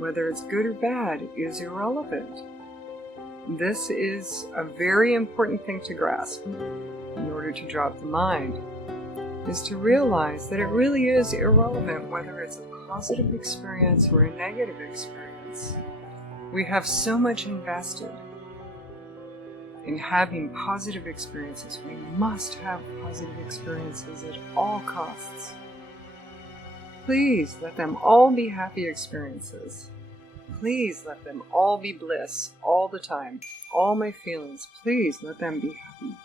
whether it's good or bad, is irrelevant. This is a very important thing to grasp in order to drop the mind, is to realize that it really is irrelevant whether it's a positive experience or a negative experience. We have so much invested in having positive experiences. We must have positive experiences at all costs. Please let them all be happy experiences. Please let them all be bliss all the time. All my feelings, please let them be happy.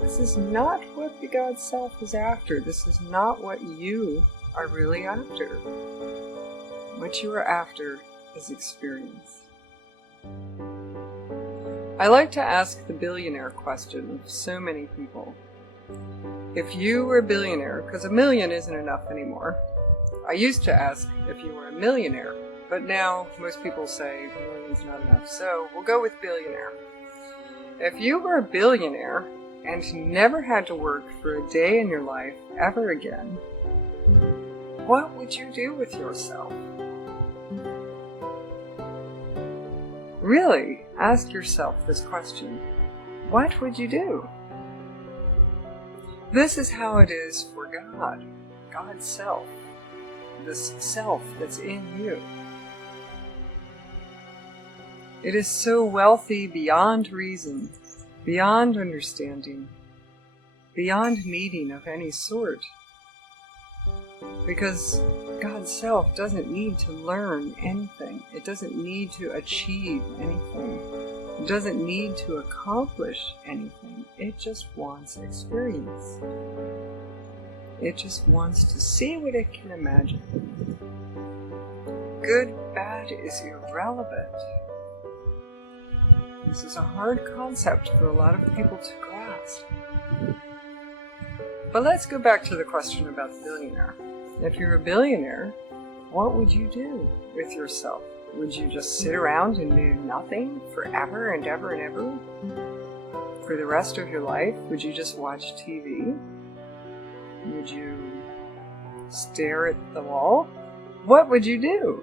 This is not what the God Self is after. This is not what you are really after. What you are after is experience. I like to ask the billionaire question of so many people. If you were a billionaire, because a million isn't enough anymore. I used to ask if you were a millionaire, but now most people say a million's not enough, so we'll go with billionaire. If you were a billionaire and never had to work for a day in your life ever again, what would you do with yourself? Really, ask yourself this question. What would you do? This is how it is for God, God's self, this self that's in you. It is so wealthy beyond reason, beyond understanding, beyond meaning of any sort. Because God's self doesn't need to learn anything. It doesn't need to achieve anything. It doesn't need to accomplish anything. It just wants experience. It just wants to see what it can imagine. Good, bad is irrelevant. This is a hard concept for a lot of people to grasp. But let's go back to the question about the billionaire. If you're a billionaire, what would you do with yourself? Would you just sit around and do nothing forever and ever and ever? For the rest of your life? Would you just watch TV? Would you stare at the wall? What would you do?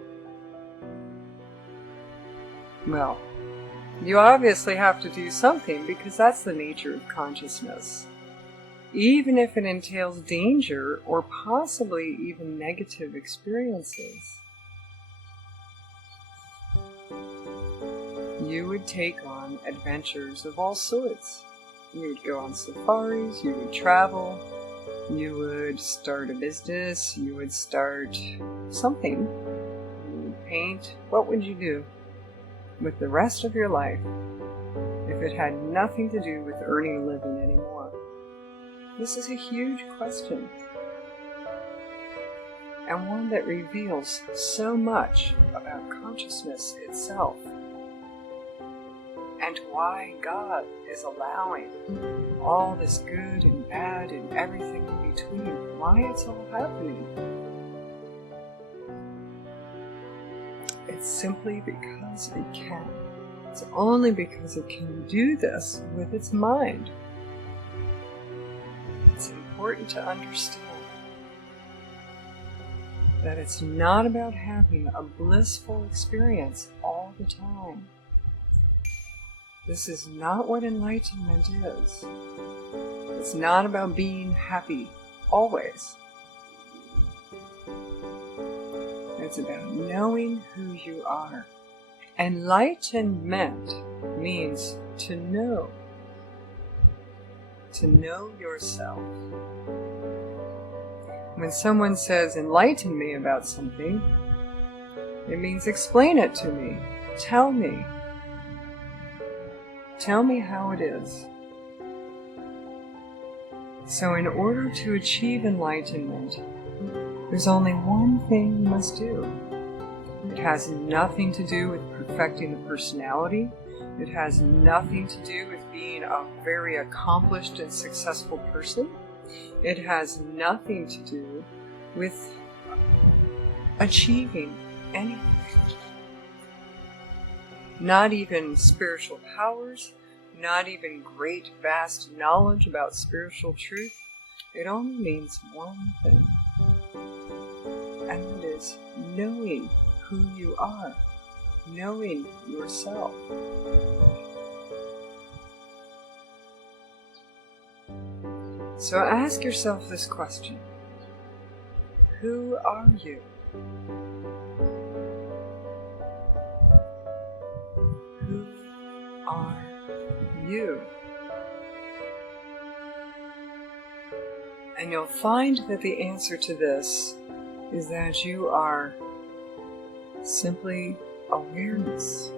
Well, you obviously have to do something because that's the nature of consciousness. Even if it entails danger or possibly even negative experiences. You would take on adventures of all sorts. You would go on safaris, you would travel, you would start a business, you would start something. You would paint. What would you do with the rest of your life if it had nothing to do with earning a living anymore? This is a huge question, and one that reveals so much about consciousness itself, and why God is allowing all this good and bad and everything in between, why it's all happening. It's simply because it can. It's only because it can do this with its mind. It's important to understand that it's not about having a blissful experience all the time. This is not what enlightenment is. It's not about being happy always. It's about knowing who you are. Enlightenment means to know. To know yourself. When someone says, enlighten me about something, it means explain it to me. Tell me. Tell me how it is. So in order to achieve enlightenment, there's only one thing you must do. It has nothing to do with perfecting the personality. It has nothing to do with being a very accomplished and successful person. It has nothing to do with achieving anything. Not even spiritual powers, not even great vast knowledge about spiritual truth. It only means one thing. And it is knowing who you are, knowing yourself. So ask yourself this question: who are you? Who are you? And you'll find that the answer to this is that you are simply awareness.